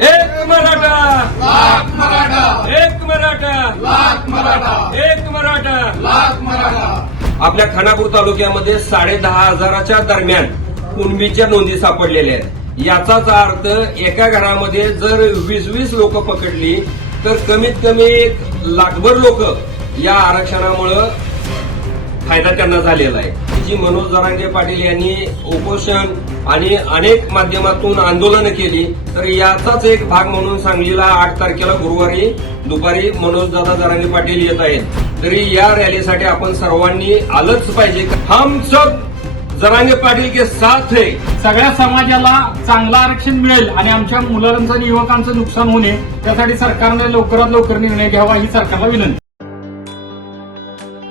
एक मराठा लाख मराठा एक मराठा लाख मराठा एक मराठा. लाख मराठा. आपल्या खानापूर तालुक्यामध्ये साडे दहा हजाराच्या दरम्यान कुणबीच्या नोंदी सापडलेल्या आहेत. याचाच अर्थ एका घरामध्ये जर वीस वीस लोक पकडली तर कमीत कमी एक लाखभर लोक या आरक्षणामुळं फायदा त्यांना झालेला आहे. जी मनोज दरांगे पाटील यांनी उपोषण आणि अनेक माध्यमातून आंदोलनं केली. तर याचाच एक भाग म्हणून सांगलीला आठ तारखेला गुरुवारी दुपारी मनोज दादा जरांगे पाटील येत आहेत. तरी या रॅलीसाठी आपण सर्वांनी आलंच पाहिजे. हम सब जरांगे पाटील के साथ है. सगळ्या समाजाला चांगलं आरक्षण मिळेल आणि आमच्या मुलांचं आणि युवकांचं नुकसान होणे त्यासाठी सरकारने लवकरात लवकर निर्णय घ्यावा ही सरकारला विनंती.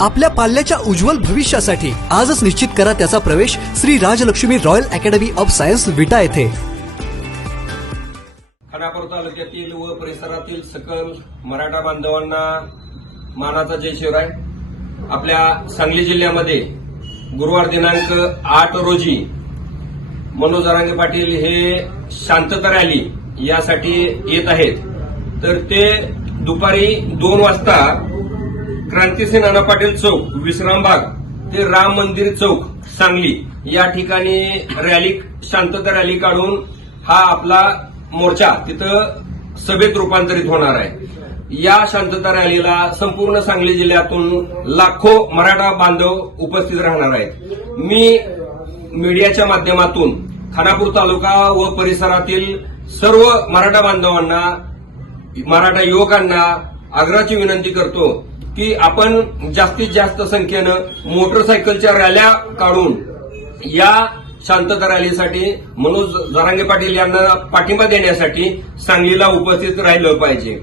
आपल्या पाल्याच्या उज्ज्वल भविष्यासाठी आजच निश्चित करा त्याचा प्रवेश Shri Rajlakshmi royal academy of science Vita येथे. खानापूर तालुक्यातील व परिसरातील सकल मराठा बांधवांना मानाचा जय शिवराय. आपल्या सांगली जिल्ह्यामध्ये गुरुवार दिनांक आठ रोजी मनोज अरांगे पाटील हे शांतता रॅली यासाठी येत आहेत. तर ते दुपारी दोन वाजता क्रांतीसिंह नाना पाटील चौक विश्रामबाग ते राम मंदिर चौक सांगली. या ठिकाणी रॅली शांतता रॅली काढून हा आपला मोर्चा तिथं सभेत रूपांतरित होणार आहे. या शांतता रॅलीला संपूर्ण सांगली जिल्ह्यातून लाखो मराठा बांधव उपस्थित राहणार आहेत. मी मीडियाच्या माध्यमातून खानापूर तालुका व परिसरातील सर्व मराठा बांधवांना मराठा युवकांना आग्रहाची विनंती करतो की आपण जास्तीत जास्त संख्येनं मोटरसायकलच्या रॅल्या काढून या शांतता रॅलीसाठी मनोज जरांगे पाटील यांना पाठिंबा देण्यासाठी सांगलीला उपस्थित राहिलं पाहिजे.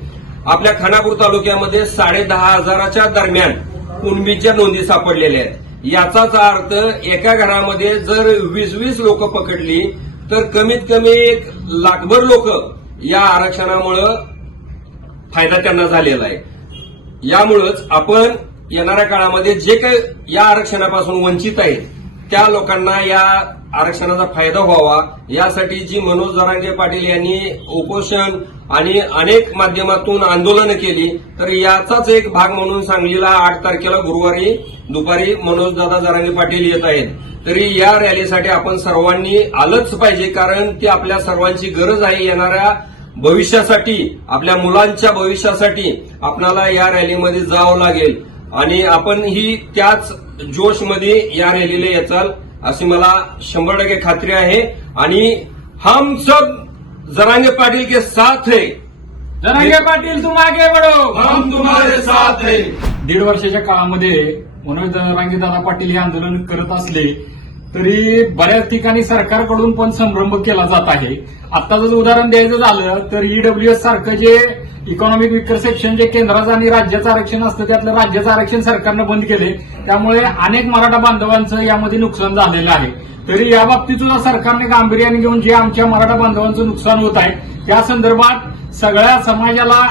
आपल्या खानापूर तालुक्यामध्ये साडे दहा हजाराच्या दरम्यान कुणबीच्या नोंदी सापडलेल्या आहेत. याचाच अर्थ एका घरामध्ये जर वीस वीस लोक पकडली तर कमीत कमी एक लाखभर लोक या आरक्षणामुळं फायदा त्यांना झालेला आहे. यामुळंच आपण येणाऱ्या काळामध्ये जे काही या आरक्षणापासून वंचित आहेत त्या लोकांना या आरक्षणाचा फायदा व्हावा. यासाठी जी मनोज जरांगे पाटील यांनी उपोषण आणि अनेक माध्यमातून आंदोलनं केली तर याचाच एक भाग म्हणून सांगलीला आठ तारखेला गुरुवारी दुपारी मनोज दादा जरांगे पाटील येत आहेत. तरी या रॅलीसाठी आपण सर्वांनी आलंच पाहिजे कारण ती आपल्या सर्वांची गरज आहे येणाऱ्या भविष्यासाठी आपल्या मुलांच्या भविष्यासाठी आपणाला या रॅलीमध्ये जावं लागेल. आणि आपण ही त्याच जोशमध्ये या रॅलीला येचाल अशी मला शंभर टक्के खात्री आहे. आणि हम सब जरांगे पाटील के साथ है. जरांगे पाटील तुम आगे बढो हम तुम्हारे साथ है. दीड वर्षाच्या काळामध्ये मनोज जरांगे दादा पाटील हे आंदोलन करत असले तरी बऱ्याच ठिकाणी सरकारकडून पण संभ्रम केला जात आहे. आता जर उदाहरण द्यायचं झालं तर ईडब्ल्यूएस सारखं जे इकॉनॉमिक विकर सेक्शन जे केंद्राचं आणि राज्याचं आरक्षण असतं त्यातलं राज्याचं आरक्षण सरकारनं बंद केले त्यामुळे अनेक मराठा बांधवांचं यामध्ये नुकसान झालेलं आहे. तरी या बाबतीत सुद्धा सरकारने गांभीर्याने घेऊन जे आमच्या मराठा बांधवांचं नुकसान होत आहे त्या संदर्भात सगळ्या समाजाला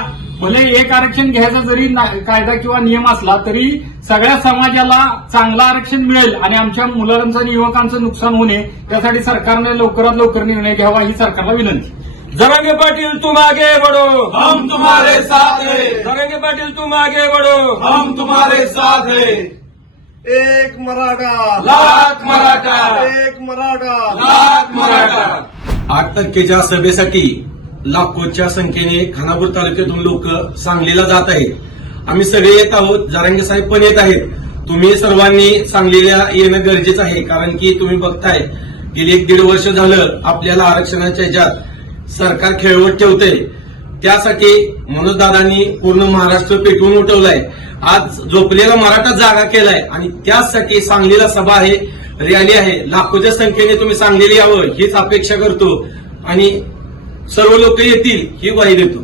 भले एक आरक्षण घ्यायचा जरी ना- कायदा किंवा नियम असला तरी सगळ्या समाजाला चांगलं आरक्षण मिळेल आणि आमच्या मुलांचं आणि युवकांचं नुकसान होणे त्यासाठी सरकारने लवकरात लवकर निर्णय घ्यावा ही सरकारला विनंती. जरांगे पाटील तुम आगे बढ़ो हम तुम्हारे साथ है. जरांगे पाटील तुम आगे बढ़ो हम तुम्हारे साथ है. एक मराठा. लाख मराठा. एक मराठा. लाख मराठा. आठ तारखेच्या सभेसाठी लाखोच्या संख्येने खानापूर तालुक्यातून लोक सांगलीला जात आहेत. आम्ही सगळे येत आहोत. जारांगे साहेब पण येत आहेत. तुम्ही सर्वांनी सांगलीला येणं गरजेचं आहे कारण की तुम्ही बघताय गेली एक दीड वर्ष झालं आपल्याला आरक्षणाच्या ह्याच्यात सरकार खेळवत ठेवतंय. त्यासाठी मनोजदादांनी पूर्ण महाराष्ट्र पेटवून उठवलाय. आज झोपलेला मराठा जागा केलाय आणि त्याचसाठी सांगलीला सभा आहे रॅली आहे. लाखोच्या संख्येने तुम्ही सांगलीला यावं हीच अपेक्षा करतो. आणि सर्व लोक येतील ही ग्वाही देतो.